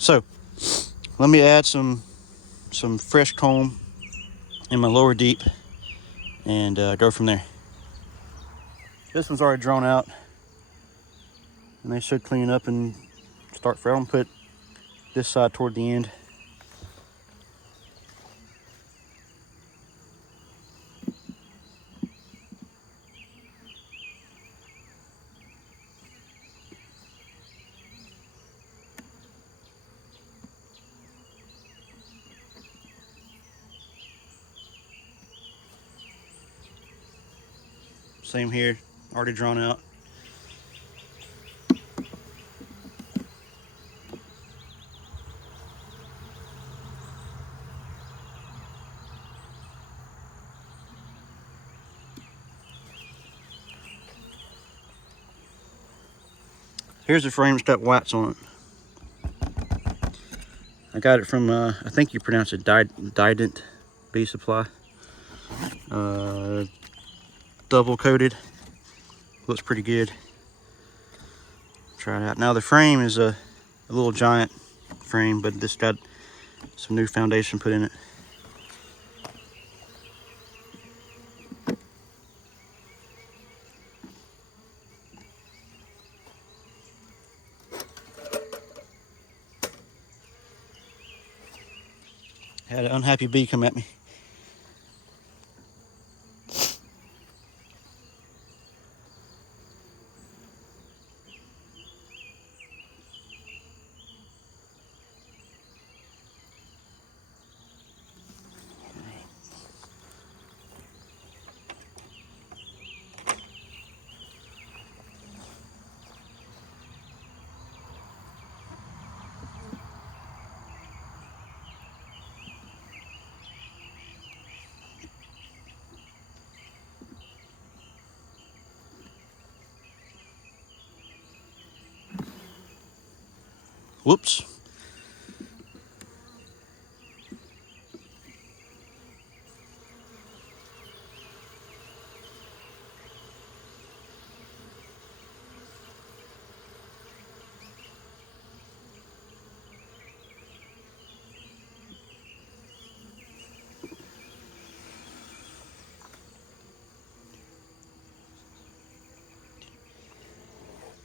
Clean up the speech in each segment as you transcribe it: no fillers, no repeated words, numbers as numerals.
So let me add some fresh comb in my lower deep and go from there. This one's already drawn out and they should clean up and start fresh. I'm gonna put this side toward the end. Same here, already drawn out. Here's the frame that's got whites on it. I got it from, I think you pronounce it Dident Bee Supply. Double coated. Looks pretty good. Try it out. Now the frame is a little giant frame, but this got some new foundation put in it. Had an unhappy bee come at me. Whoops.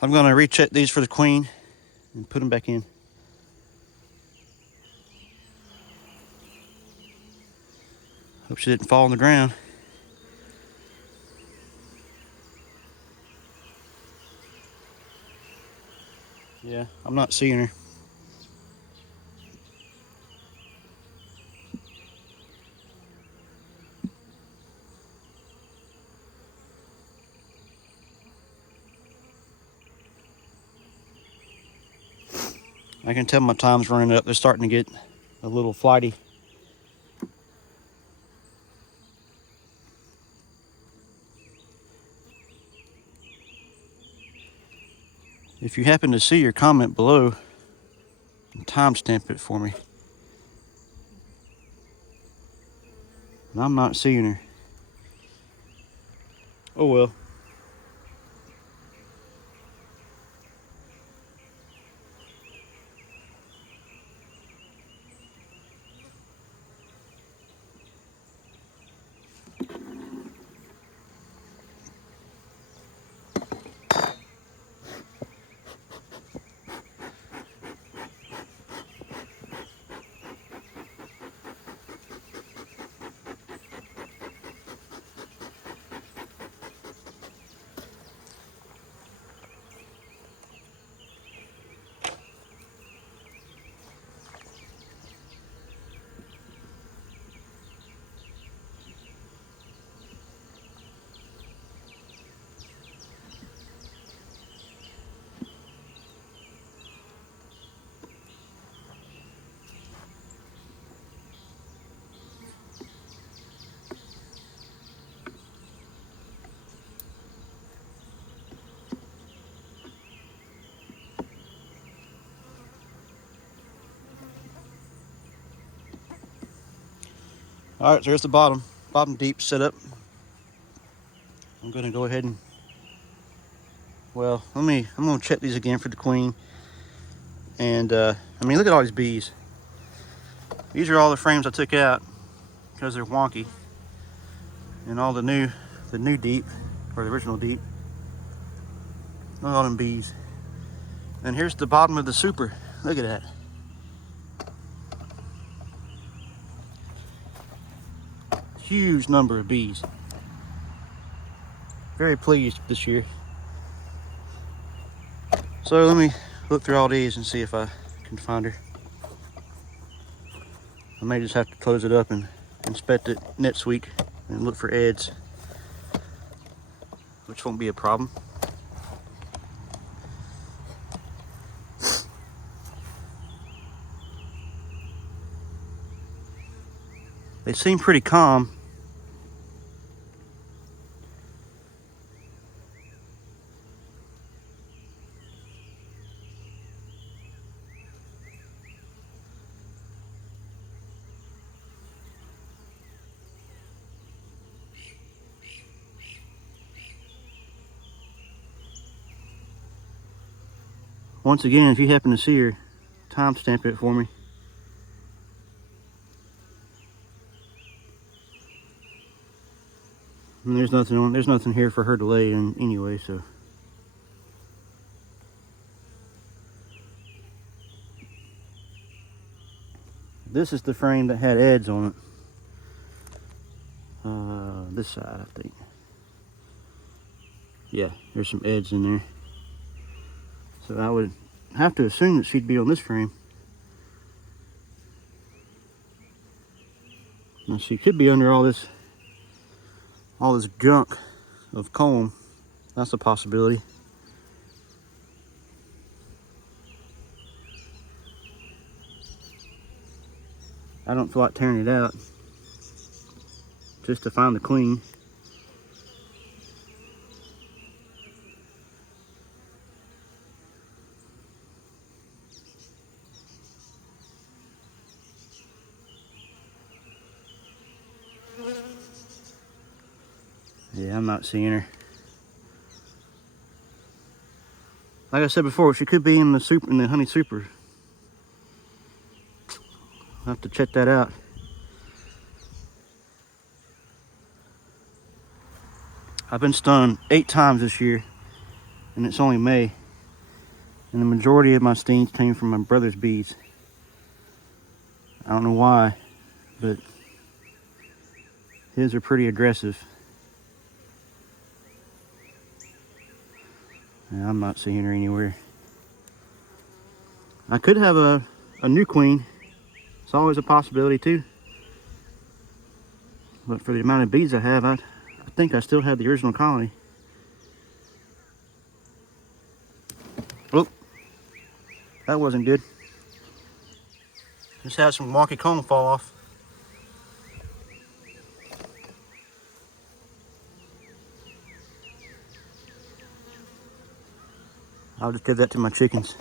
I'm gonna recheck these for the queen and put them back in. Hope she didn't fall on the ground. Yeah, I'm not seeing her. I can tell my time's running up. They're starting to get a little flighty. If you happen to see your comment below, timestamp it for me. But I'm not seeing her. Oh well. All right, so here's the bottom deep set up. I'm gonna go ahead and, well, I'm gonna check these again for the queen and I mean, look at all these bees. These are all the frames I took out because they're wonky. And all the new deep, or the original deep. Look at all them bees. And here's the bottom of the super. Look at that. Huge number of bees. Very pleased this year. So let me look through all these and see if I can find her. I may just have to close it up and inspect it next week and look for eds, which won't be a problem. They seem pretty calm. Once again, if you happen to see her, timestamp it for me. And there's nothing here for her to lay in anyway, so. This is the frame that had eds on it. This side, I think. Yeah, there's some eds in there. So I would have to assume that she'd be on this frame. Now she could be under all this junk of comb. That's a possibility. I don't feel like tearing it out just to find the queen. Yeah, I'm not seeing her. Like I said before, she could be in the honey super. I'll have to check that out. I've been stung 8 times this year, and it's only May. And the majority of my stings came from my brother's bees. I don't know why, but his are pretty aggressive. Yeah, I'm not seeing her anywhere. I could have a new queen. It's always a possibility too. But for the amount of bees I have, I think I still have the original colony. Oh, that wasn't good. Just had some wonky comb fall off. I'll just give that to my chickens.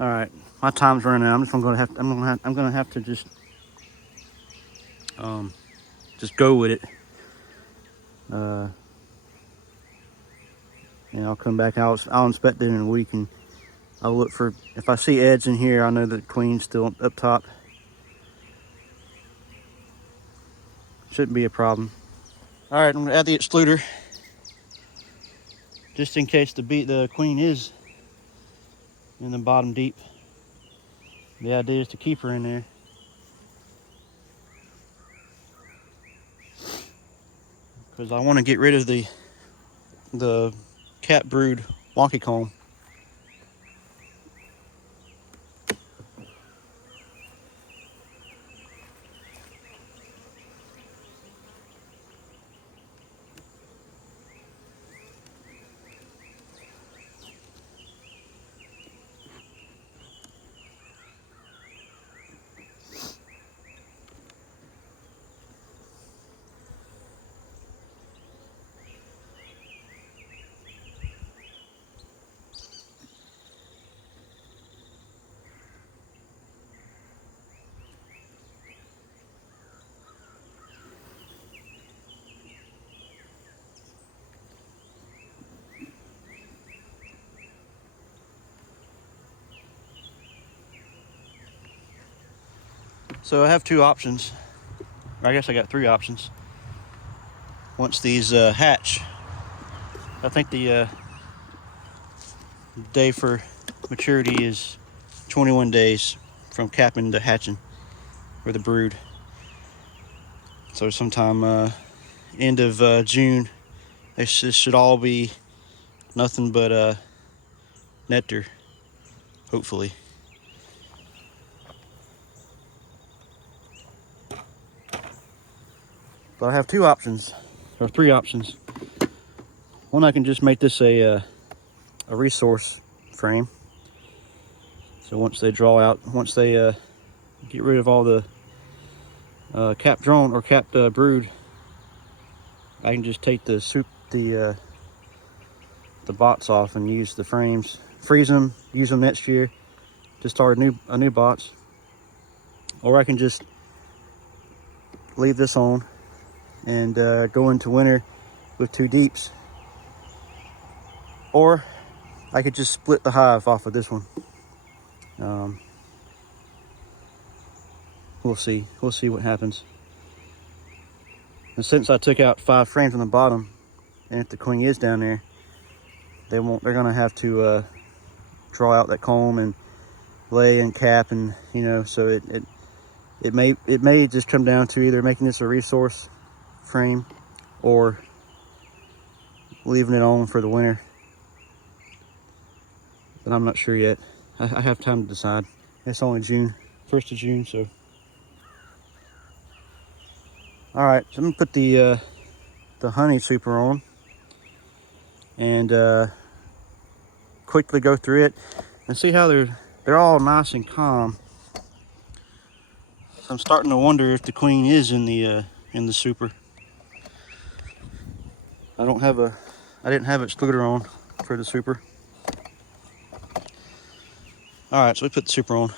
All right, my time's running out. I'm gonna have to just go with it. And I'll come back. I'll inspect it in a week, and I'll look for, if I see eds in here, I know that the queen's still up top. Shouldn't be a problem. All right, I'm gonna add the excluder just in case the queen is in the bottom deep. The idea is to keep her in there. Because I want to get rid of the cat brood wonky comb. So I have two options. I guess I got three options. Once these hatch, I think the day for maturity is 21 days from capping to hatching, or the brood. So sometime end of June, this should all be nothing but nectar, hopefully. But I have two options, or three options. One, I can just make this a resource frame. So once they draw out, once they get rid of all the capped drone or capped brood, I can just take the bots off and use the frames, freeze them, use them next year to start a new bots. Or I can just leave this on and go into winter with two deeps. Or I could just split the hive off of this one. We'll see what happens. And since I took out 5 frames on the bottom, and if the queen is down there, they're gonna have to draw out that comb and lay and cap, and so it may just come down to either making this a resource frame or leaving it on for the winter. But I'm not sure yet. I have time to decide. It's only June, 1st of June, so. All right, so I'm gonna put the honey super on and quickly go through it and see how they're all nice and calm. So I'm starting to wonder if the queen is in the super. I didn't have excluder on for the super. All right, so we put the super on.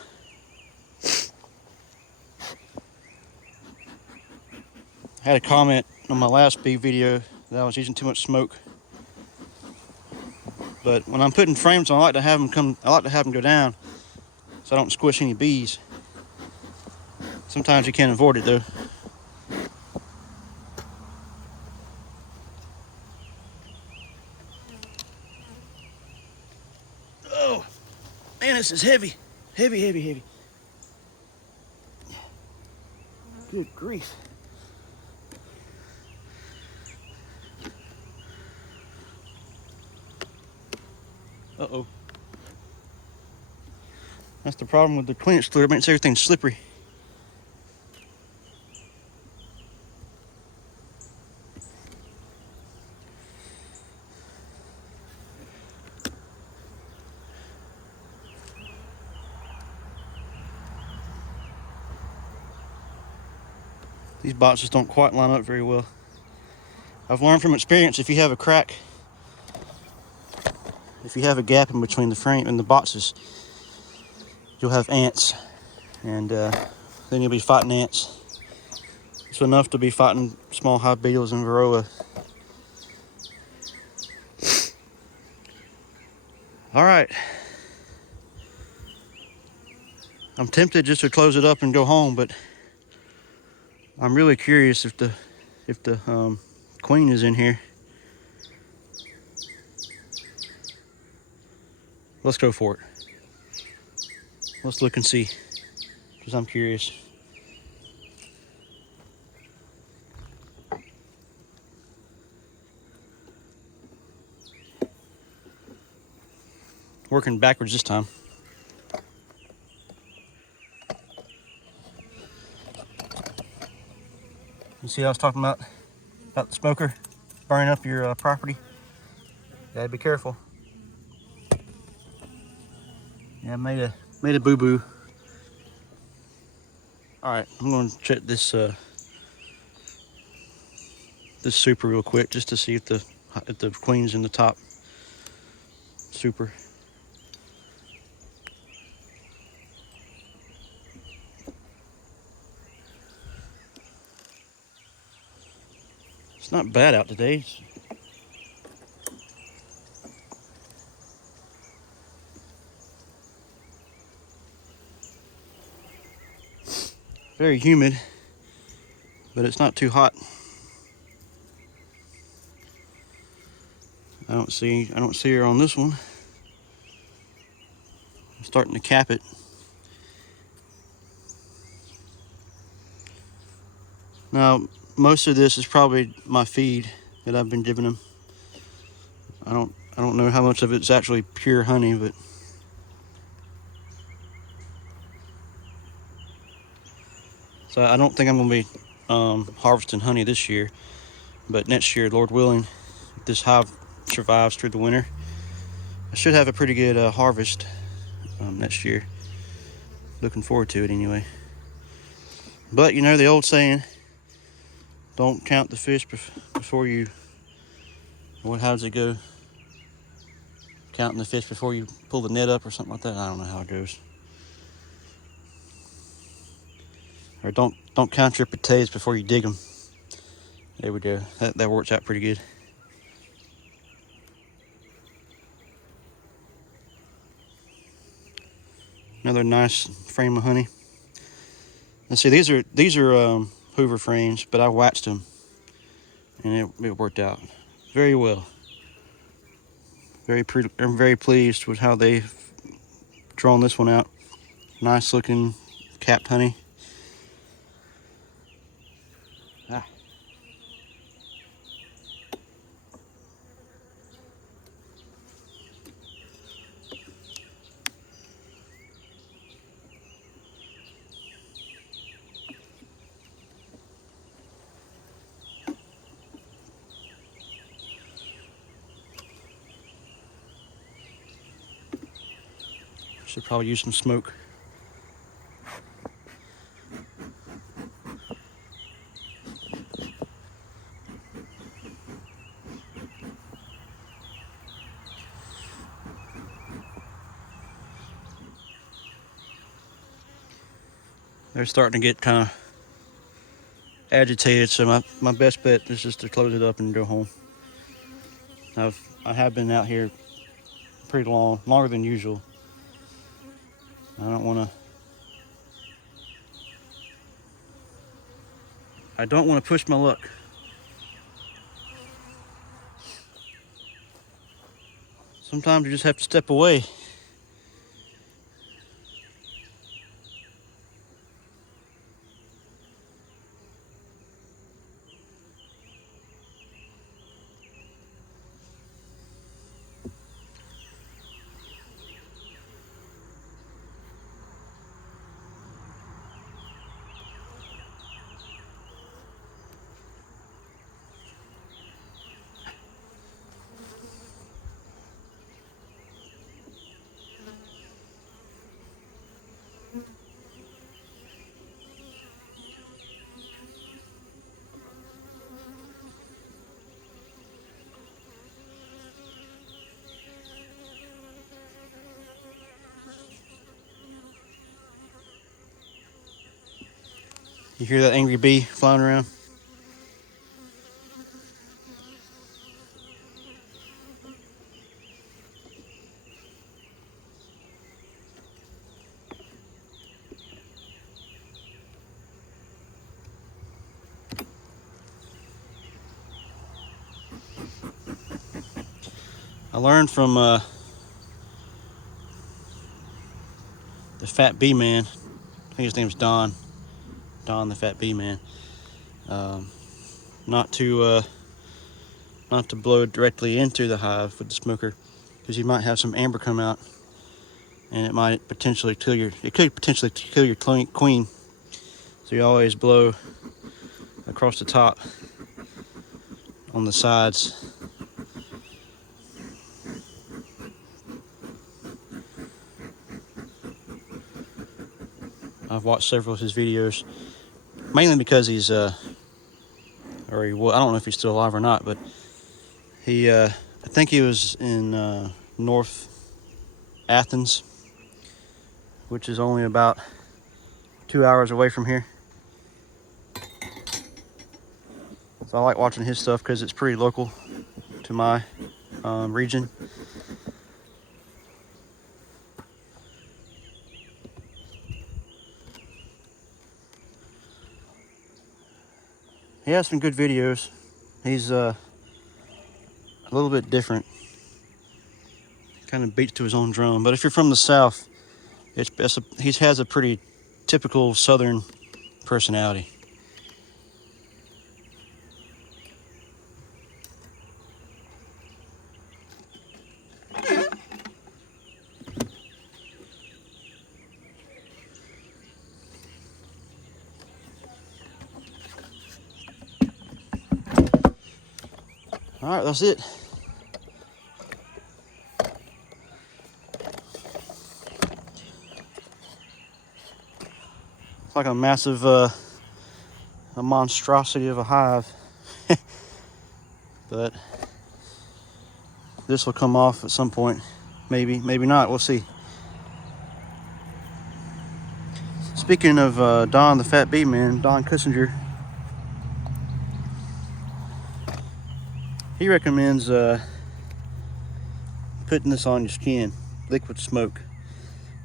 I had a comment on my last bee video that I was using too much smoke. But when I'm putting frames on, I like to have them go down so I don't squish any bees. Sometimes you can't avoid it though. Oh, man, this is heavy. Heavy. Good grief. Uh-oh. That's the problem with the queen excluder. It makes everything slippery. These bots just don't quite line up very well. I've learned from experience, if you have a crack, if you have a gap in between the frame and the boxes, you'll have ants, and then you'll be fighting ants. It's enough to be fighting small hive beetles and varroa. All right. I'm tempted just to close it up and go home, but I'm really curious if the queen is in here. Let's go for it. Let's look and see, because I'm curious. Working backwards this time. You see, I was talking about the smoker burning up your property. Gotta be careful. Yeah, made a boo-boo. All right, I'm going to check this this super real quick just to see if the queen's in the top super. It's not bad out today. Very humid, but it's not too hot. I don't see her on this one. I'm starting to cap it. Now, most of this is probably my feed that I've been giving them. I don't know how much of it's actually pure honey, but so I don't think I'm going to be harvesting honey this year. But next year, Lord willing, if this hive survives through the winter, I should have a pretty good harvest next year. Looking forward to it anyway. But you know the old saying, don't count the fish before you, how does it go? Counting the fish before you pull the net up or something like that. I don't know how it goes. Or don't count your potatoes before you dig them. There we go. That works out pretty good. Another nice frame of honey. Let's see, these are Hoover frames, but I waxed them, and it worked out very well. I'm very pleased with how they've drawn this one out. Nice looking capped honey. Should probably use some smoke. They're starting to get kind of agitated, so my best bet is just to close it up and go home. I have been out here pretty longer than usual. I don't want to push my luck. Sometimes you just have to step away. You hear that angry bee flying around? I learned from the fat bee man. I think his name's Don the fat bee man. Not to blow it directly into the hive with the smoker, because you might have some amber come out, and it could potentially kill your queen. So you always blow across the top on the sides. I've watched several of his videos, mainly because he's I don't know if he's still alive or not, but I think he was in North Athens, which is only about 2 hours away from here. So I like watching his stuff because it's pretty local to my region. he has some good videos. He's a little bit different. Kind of beats to his own drum. But if you're from the South, he has a pretty typical Southern personality. All right, that's it. It's like a massive, a monstrosity of a hive. But this will come off at some point. Maybe, maybe not. We'll see. Speaking of Don the Fat Bee Man, Don Kissinger, he recommends putting this on your skin, liquid smoke.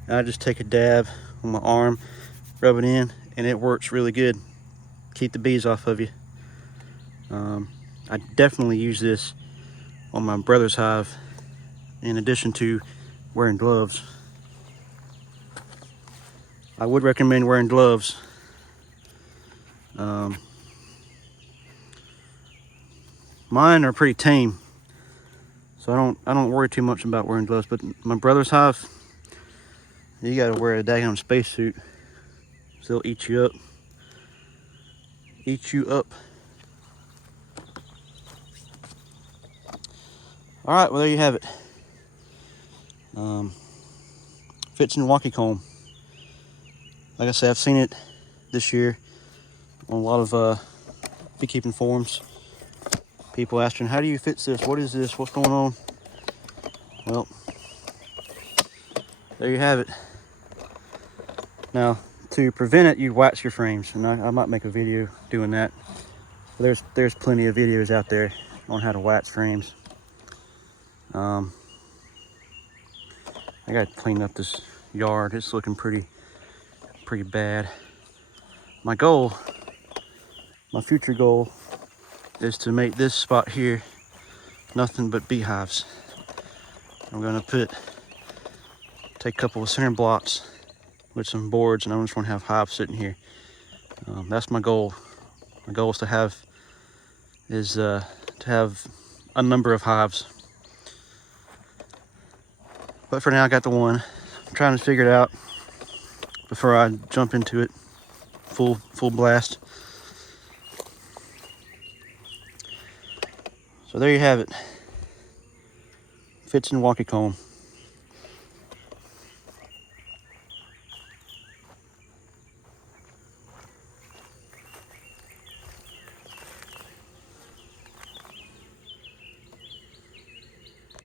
And I just take a dab on my arm, rub it in, and it works really good. Keep the bees off of you. I definitely use this on my brother's hive in addition to wearing gloves. I would recommend wearing gloves. Mine are pretty tame, so I don't worry too much about wearing gloves. But my brother's hive, you gotta wear a daggone spacesuit, so they'll eat you up. Eat you up. All right, well there you have it. Fits in Wonky comb. Like I said, I've seen it this year on a lot of beekeeping forums. People asking, how do you fix this? What is this? What's going on? Well, there you have it. Now, to prevent it, you wax your frames, and I might make a video doing that. There's plenty of videos out there on how to wax frames. I gotta clean up this yard. It's looking pretty bad. My future goal is to make this spot here nothing but beehives. I'm gonna take a couple of center blocks with some boards, and I'm just gonna have hives sitting here. That's my goal. My goal is to have a number of hives. But for now, I got the one. I'm trying to figure it out before I jump into it full blast. So there you have it. Fits in Wonky comb.